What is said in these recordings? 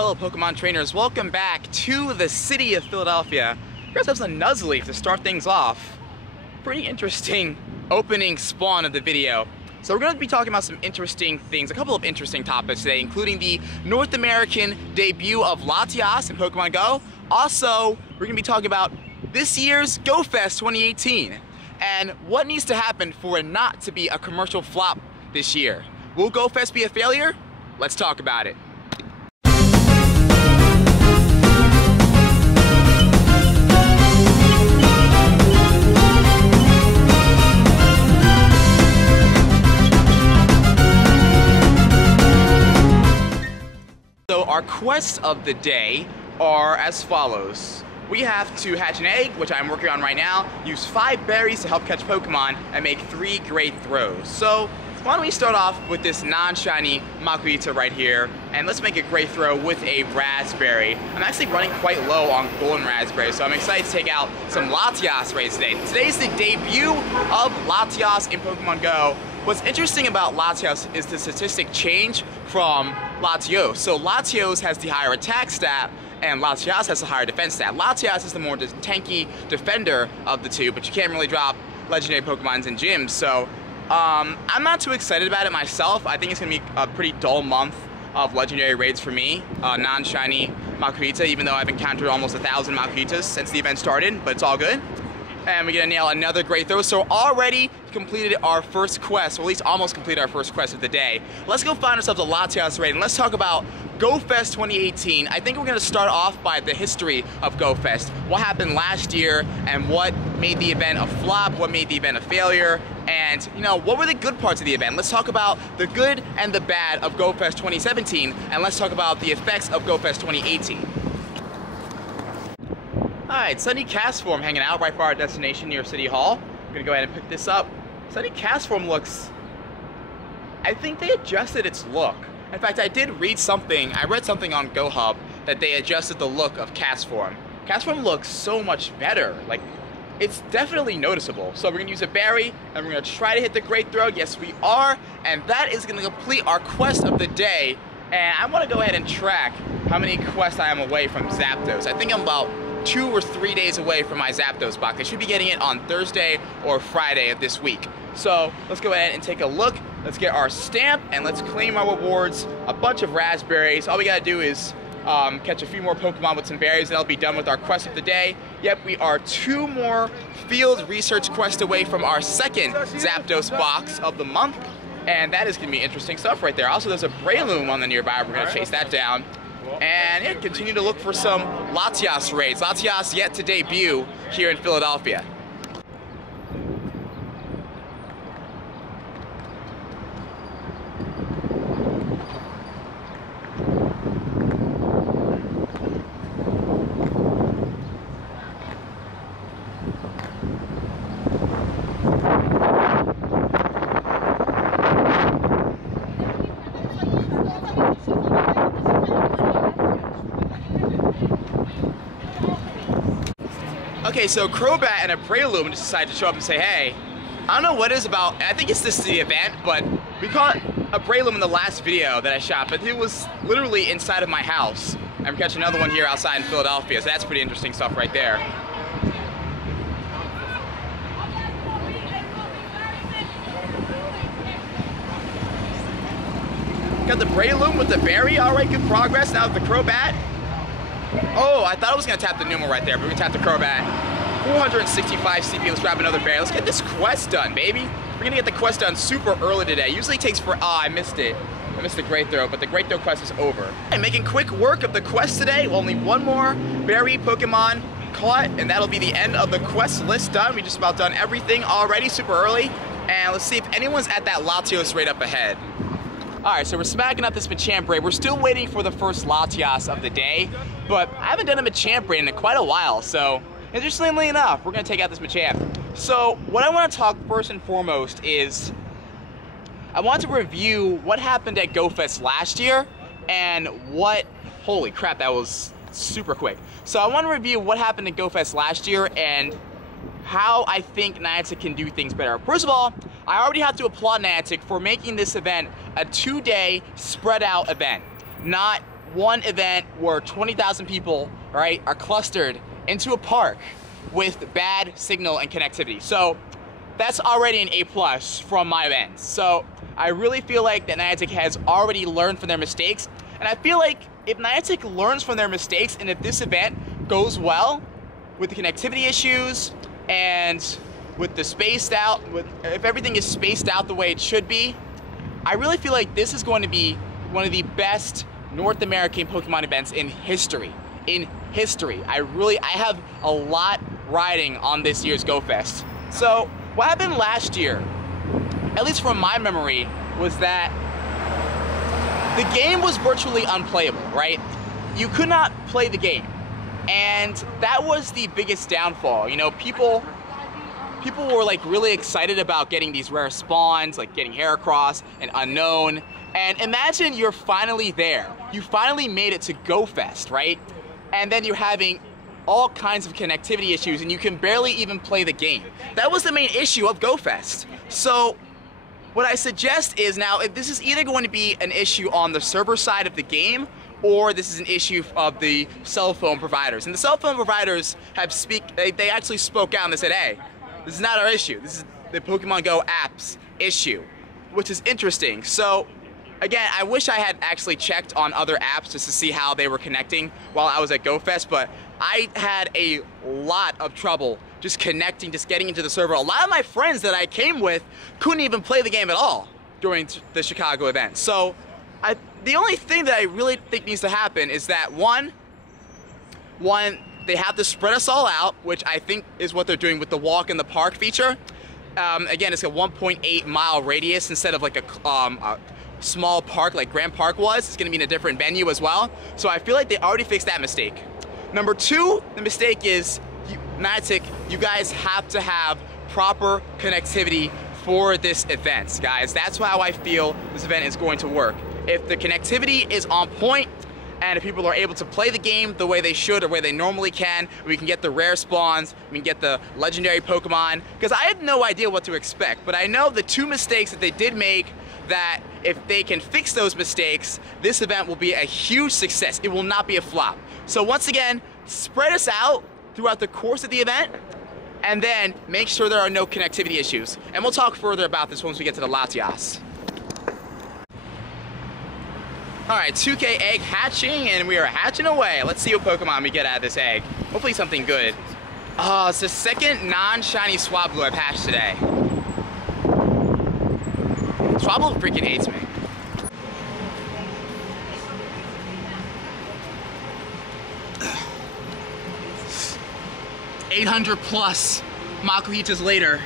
Fellow Pokemon trainers, welcome back to the city of Philadelphia. We guys have some Nuzleaf to start things off. Pretty interesting opening spawn of the video. So we're going to be talking about some interesting things, a couple of interesting topics today, including the North American debut of Latias in Pokemon Go. Also, we're going to be talking about this year's Go Fest 2018 and what needs to happen for it not to be a commercial flop this year. Will Go Fest be a failure? Let's talk about it. So our quests of the day are as follows. We have to hatch an egg, which I'm working on right now, use 5 berries to help catch Pokemon, and make 3 great throws. So why don't we start off with this non-shiny Makuhita right here, and let's make a great throw with a raspberry. I'm actually running quite low on golden raspberry, so I'm excited to take out some Latias raids today. Today's the debut of Latias in Pokemon Go. What's interesting about Latios is the statistic change from Latios. So Latios has the higher attack stat, and Latias has the higher defense stat. Latias is the more tanky defender of the two, but you can't really drop legendary Pokemons in gyms. So I'm not too excited about it myself. I think it's going to be a pretty dull month of legendary raids for me. Non-shiny Makuhita, even though I've encountered almost 1,000 Makuhitas since the event started, but it's all good. And we're gonna nail another great throw. So already completed our first quest, or at least almost completed our first quest of the day. Let's go find ourselves a Latias raid and let's talk about Go Fest 2018. I think we're gonna start off by the history of Go Fest. What happened last year and what made the event a flop, what made the event a failure, and what were the good parts of the event. Let's talk about the good and the bad of Go Fest 2017, and let's talk about the effects of Go Fest 2018. Alright, Sunny Castform hanging out right by our destination near City Hall. I'm gonna go ahead and pick this up. Sunny Castform looks... I think they adjusted its look. In fact, I read something on GoHub that they adjusted the look of Castform. Castform looks so much better. Like, it's definitely noticeable. So we're gonna use a berry, and we're gonna try to hit the great throw. Yes, we are. And that is gonna complete our quest of the day. And I wanna go ahead and track how many quests I am away from Zapdos. I think I'm about 2 or 3 days away from my Zapdos box. I should be getting it on Thursday or Friday of this week. So let's go ahead and take a look. Let's get our stamp and let's claim our rewards. A bunch of raspberries. All we gotta do is catch a few more Pokemon with some berries and that'll be done with our quest of the day. Yep, we are 2 more field research quests away from our second Zapdos box of the month. And that is gonna be interesting stuff right there. Also, there's a Breloom on the nearby. We're gonna chase that down. And yeah, continue to look for some Latias raids. Latias yet to debut here in Philadelphia. Okay, so Crobat and a Breloom just decided to show up and say, hey, I don't know what it is about, I think it's the event, but we caught a Breloom in the last video that I shot, but it was literally inside of my house. I'm catching another one here outside in Philadelphia, so that's pretty interesting stuff right there. Got the Breloom with the berry, all right, good progress. Now with the Crobat. Oh, I thought I was gonna tap the Numel right there, but we're gonna tap the Crobat. 465 CP, let's grab another berry. Let's get this quest done, baby. We're gonna get the quest done super early today. Usually it takes I missed it. I missed the great throw, but the great throw quest is over. And making quick work of the quest today. Only 1 more berry Pokemon caught, and that'll be the end of the quest list done. We just about done everything already, super early. And let's see if anyone's at that Latios raid up ahead. Alright, so we're smacking up this Machamp raid. We're still waiting for the first Latias of the day, but I haven't done a Machamp raid in quite a while, so interestingly enough, we're going to take out this Machamp. So what I want to talk first and foremost is I want to review what happened at Go Fest last year and what... Holy crap, that was super quick. So I want to review what happened at Go Fest last year and how I think Niantic can do things better. First of all, I already have to applaud Niantic for making this event a 2-day spread out event, not one event where 20,000 people, right, are clustered into a park with bad signal and connectivity. So that's already an A+ from my end. So I really feel like that Niantic has already learned from their mistakes. And I feel like if Niantic learns from their mistakes and if this event goes well with the connectivity issues and with the spaced out, if everything is spaced out the way it should be, I really feel like this is going to be one of the best North American Pokemon events in history. I have a lot riding on this year's Go Fest. So what happened last year, at least from my memory, was that the game was virtually unplayable, right? You could not play the game. And that was the biggest downfall. You know, people were like really excited about getting these rare spawns, like getting Heracross and Unknown. And imagine you're finally there. You finally made it to Go Fest, right? And then you're having all kinds of connectivity issues and you can barely even play the game. That was the main issue of Go Fest. So what I suggest is now, if this is either going to be an issue on the server side of the game, or this is an issue of the cell phone providers. And the cell phone providers they actually spoke out and they said, hey, this is not our issue. This is the Pokemon Go app's issue, which is interesting. So again, I wish I had actually checked on other apps just to see how they were connecting while I was at Go Fest, but I had a lot of trouble just connecting, just getting into the server. A lot of my friends that I came with couldn't even play the game at all during the Chicago event. So the only thing that I really think needs to happen is that one, they have to spread us all out, which I think is what they're doing with the walk in the park feature. Again, it's a 1.8 mile radius instead of like a small park like Grand Park was. It's gonna be in a different venue as well. So I feel like they already fixed that mistake. Number two, the mistake is, Niantic, you guys have to have proper connectivity for this event, guys. That's how I feel this event is going to work. If the connectivity is on point, and if people are able to play the game the way they should or way they normally can, we can get the rare spawns, we can get the legendary Pokemon, because I had no idea what to expect, but I know the two mistakes that they did make, that if they can fix those mistakes, this event will be a huge success. It will not be a flop. So once again, spread us out throughout the course of the event, and then make sure there are no connectivity issues. And we'll talk further about this once we get to the Latias. Alright, 2K egg hatching, and we are hatching away. Let's see what Pokemon we get out of this egg. Hopefully something good. Oh, it's the second non-shiny Swablu I've hatched today. Swablu freaking hates me. +800 Makuhitas later,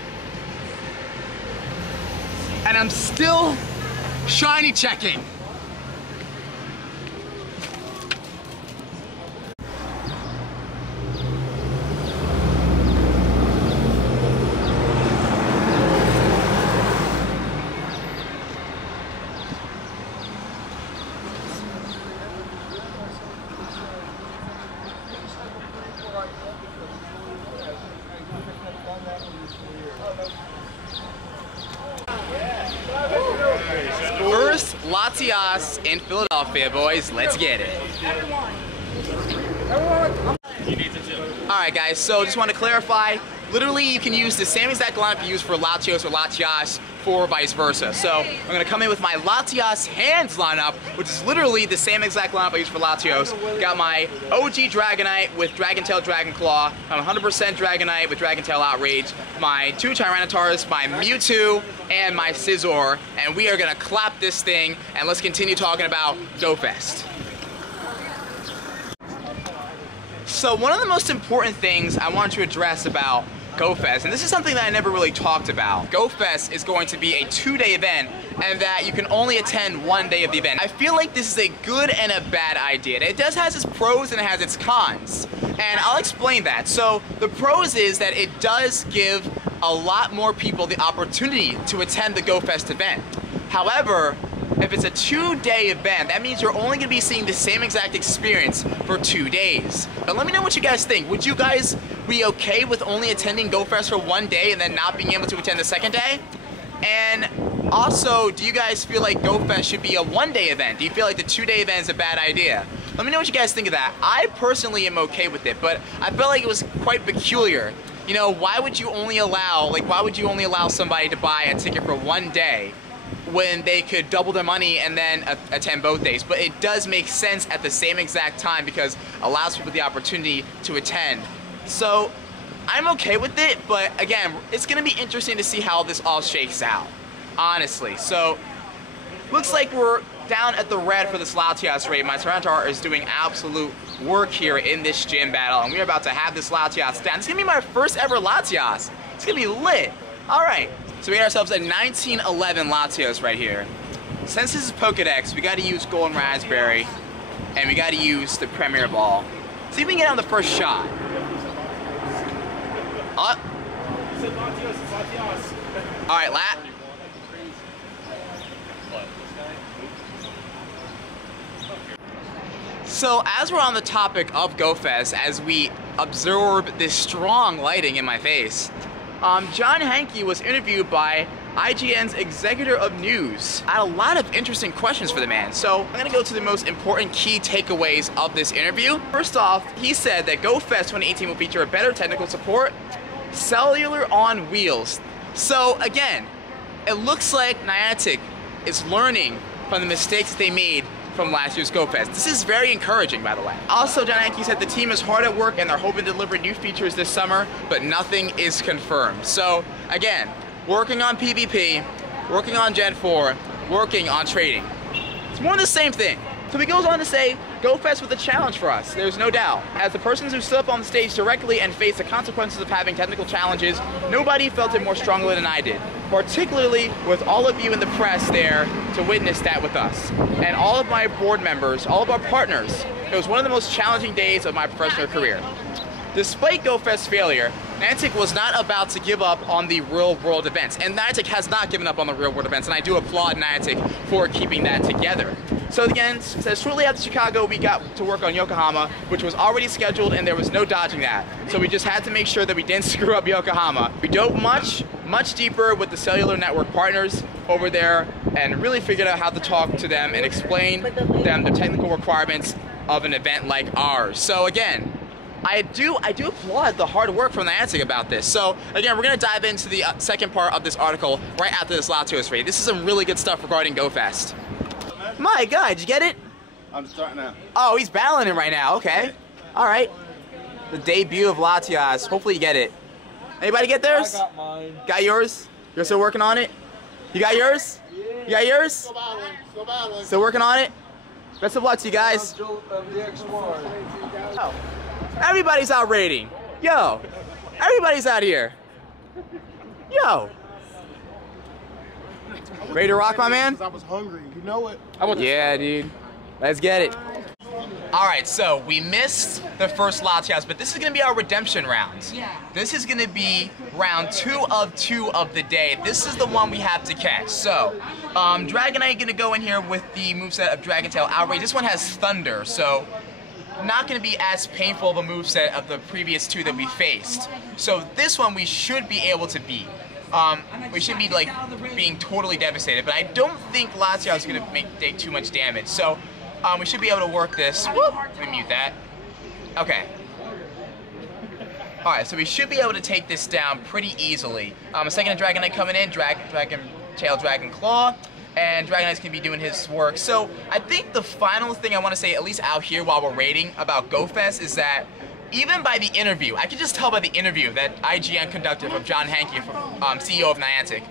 and I'm still shiny checking. First Latias in Philadelphia, boys. Let's get it. Alright guys, so just want to clarify, literally you can use the same exact lineup you use for Latios or Latias for vice versa. So I'm going to come in with my Latias hands lineup, which is literally the same exact lineup I use for Latios. Got my OG Dragonite with Dragon Tail Dragon Claw, I'm 100% Dragonite with Dragon Tail Outrage, my 2 Tyrannotars, my Mewtwo, and my Scizor, and we are going to clap this thing, and let's continue talking about Go Fest. So one of the most important things I want to address about Go Fest, and this is something that I never really talked about. Go Fest is going to be a 2-day event, and that you can only attend 1 day of the event. I feel like this is a good and a bad idea. It does has its pros and it has its cons, and I'll explain that. So the pros is that it does give a lot more people the opportunity to attend the Go Fest event. However, if it's a 2-day event, that means you're only going to be seeing the same exact experience for 2 days. But let me know what you guys think. Would you guys be okay with only attending Go Fest for 1 day and then not being able to attend the second day? And Also, do you guys feel like GoFest should be a one-day event? Do you feel like the two-day event is a bad idea? Let me know what you guys think of that. I personally am okay with it, but I felt like it was quite peculiar. You know, why would you only allow somebody to buy a ticket for one day when they could double their money and then attend both days? But it does make sense at the same exact time because it allows people the opportunity to attend. So I'm okay with it, but again, it's gonna be interesting to see how this all shakes out, honestly. So looks like we're down at the red for this Latias raid. My Tyranitar is doing absolute work here in this gym battle, and we're about to have this Latias down. It's gonna be my first ever Latias. It's gonna be lit. All right, so we got ourselves a 1911 Latios right here. Since this is Pokedex, we gotta use Golden Raspberry, and we gotta use the Premier Ball. See if we can get on the first shot. All right, Lat. So as we're on the topic of GoFest, as we absorb this strong lighting in my face, John Hanke was interviewed by IGN's Executive of News. I had a lot of interesting questions for the man, so I'm gonna go to the most important key takeaways of this interview. First off, he said that GoFest 2018 will feature a better technical support, cellular on wheels. So again, it looks like Niantic is learning from the mistakes that they made from last year's GoFest. This is very encouraging, by the way. Also, John Hanke said the team is hard at work and they're hoping to deliver new features this summer, but nothing is confirmed. So again, working on PvP, working on Gen 4, working on trading. It's more the same thing. So he goes on to say, GoFest was a challenge for us, there's no doubt. As the persons who stood up on the stage directly and faced the consequences of having technical challenges, nobody felt it more strongly than I did. Particularly with all of you in the press there to witness that with us. And all of my board members, all of our partners, it was one of the most challenging days of my professional career. Despite GoFest's failure, Niantic was not about to give up on the real-world events, and Niantic has not given up on the real-world events, and I do applaud Niantic for keeping that together. So again, says shortly after Chicago, we got to work on Yokohama, which was already scheduled, and there was no dodging that. So we just had to make sure that we didn't screw up Yokohama. We dove much deeper with the cellular network partners over there, and really figured out how to talk to them and explain them the technical requirements of an event like ours. So again, I do applaud the hard work from Niantic about this. So again, we're gonna dive into the second part of this article right after this Latios raid. This is some really good stuff regarding GoFest. My God, did you get it? I'm starting now. Oh, he's battling it right now. Okay. All right. The debut of Latias. Hopefully you get it. Anybody get theirs? I got mine. Got yours? You're still working on it? You got yours? Yeah. You got yours? Still battling. Still working on it? Best of luck to you guys. Oh. Everybody's out raiding. Yo. Everybody's out here. Yo. Ready to rock, my man? I was hungry, you know it. Yeah, dude. Let's get it. Alright, so we missed the first Latias, but this is going to be our redemption round. Yeah. This is going to be round 2 of 2 of the day. This is the one we have to catch. So, Dragonite going to go in here with the moveset of Dragon Tail Outrage. This one has Thunder, so not going to be as painful of a moveset of the previous 2 that we faced. So this one we should be able to beat. We should be like being totally devastated, but I don't think Latios is going to take too much damage. So we should be able to work this. Whoop, let me mute that. Okay. Alright, so we should be able to take this down pretty easily. A second Dragonite coming in, Dragon Tail, Dragon Claw, and Dragonite's going to be doing his work. So I think the final thing I want to say, at least out here while we're raiding about GoFest, is that even by the interview, I can just tell by the interview that IGN conducted from John Hanke, CEO of Niantic,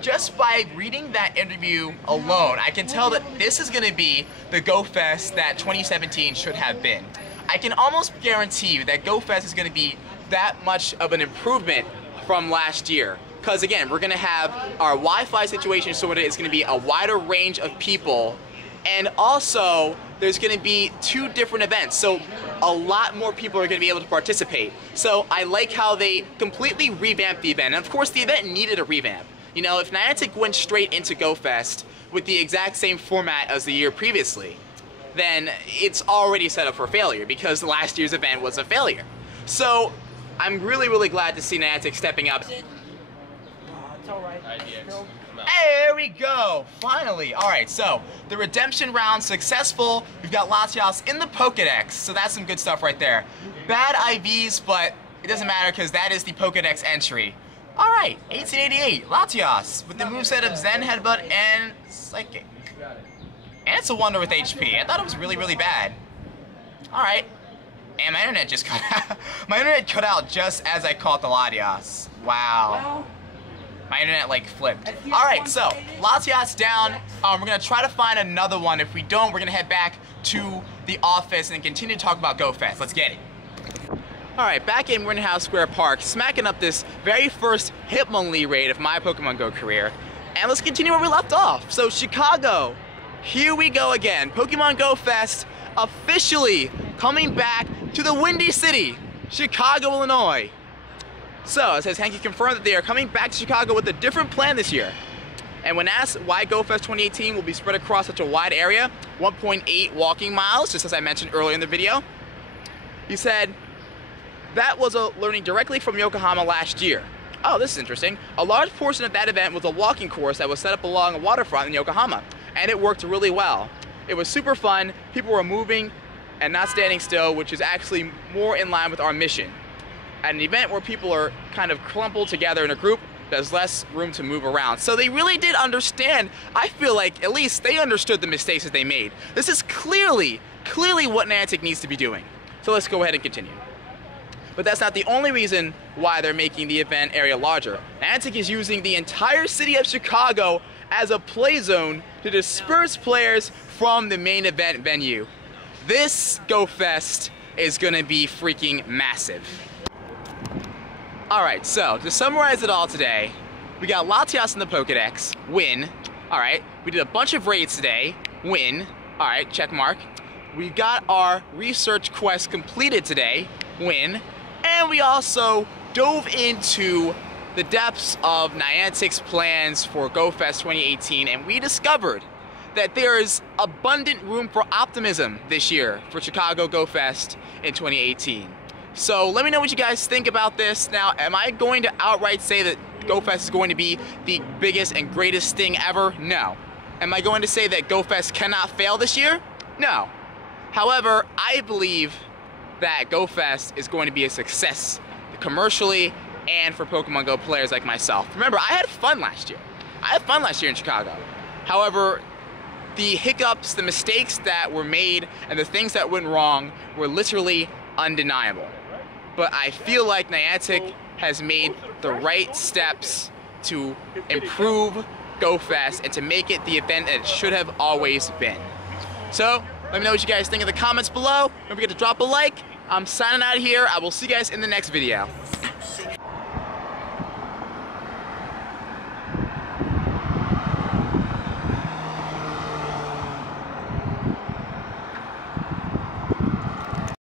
just by reading that interview alone, I can tell that this is going to be the GoFest that 2017 should have been. I can almost guarantee you that GoFest is going to be that much of an improvement from last year. Because again, we're going to have our Wi-Fi situation sorted, it's going to be a wider range of people, and also there's going to be 2 different events, so a lot more people are going to be able to participate. So I like how they completely revamped the event, and of course the event needed a revamp. You know, if Niantic went straight into GoFest with the exact same format as the year previously, then it's already set up for failure because last year's event was a failure. So I'm really, really glad to see Niantic stepping up. It's alright. There we go, finally. All right, so the redemption round successful. We've got Latios in the Pokedex, so that's some good stuff right there. Bad IVs, but it doesn't matter because that is the Pokedex entry. All right, 1888, Latios with the moveset of Zen Headbutt and Psychic. And it's a wonder with HP. I thought it was really, really bad. All right, and my internet just cut out. My internet cut out just as I caught the Latios. Wow. My internet like flipped. Alright, so Latias down. We're gonna try to find another one. If we don't, we're gonna head back to the office and continue to talk about GoFest. Let's get it. Alright, back in Rittenhouse Square Park, smacking up this very first Hitmonlee raid of my Pokemon Go career. And let's continue where we left off. So Chicago, here we go again. Pokemon Go Fest officially coming back to the Windy City, Chicago, Illinois. So, it says Hanke confirmed that they are coming back to Chicago with a different plan this year. And when asked why GoFest 2018 will be spread across such a wide area, 1.8 walking miles, just as I mentioned earlier in the video, he said, that was a learning directly from Yokohama last year. Oh, this is interesting. A large portion of that event was a walking course that was set up along a waterfront in Yokohama, and it worked really well. It was super fun, people were moving and not standing still, which is actually more in line with our mission. At an event where people are kind of clumped together in a group, there's less room to move around. So they really did understand. I feel like at least they understood the mistakes that they made. This is clearly what Niantic needs to be doing. So let's go ahead and continue. But that's not the only reason why they're making the event area larger. Niantic is using the entire city of Chicago as a play zone to disperse players from the main event venue. This GoFest is gonna be freaking massive. Alright, so to summarize it all today, we got Latias in the Pokedex, win. Alright, we did a bunch of raids today, win. Alright, check mark. We got our research quest completed today, win. And we also dove into the depths of Niantic's plans for GoFest 2018, and we discovered that there is abundant room for optimism this year for Chicago GoFest in 2018. So let me know what you guys think about this. Now, am I going to outright say that GoFest is going to be the biggest and greatest thing ever? No. Am I going to say that GoFest cannot fail this year? No. However, I believe that GoFest is going to be a success commercially and for Pokemon Go players like myself. Remember, I had fun last year. I had fun last year in Chicago. However, the hiccups, the mistakes that were made, and the things that went wrong were literally undeniable. But I feel like Niantic has made the right steps to improve GoFest and to make it the event that it should have always been. So, let me know what you guys think in the comments below. Don't forget to drop a like. I'm signing out here. I will see you guys in the next video.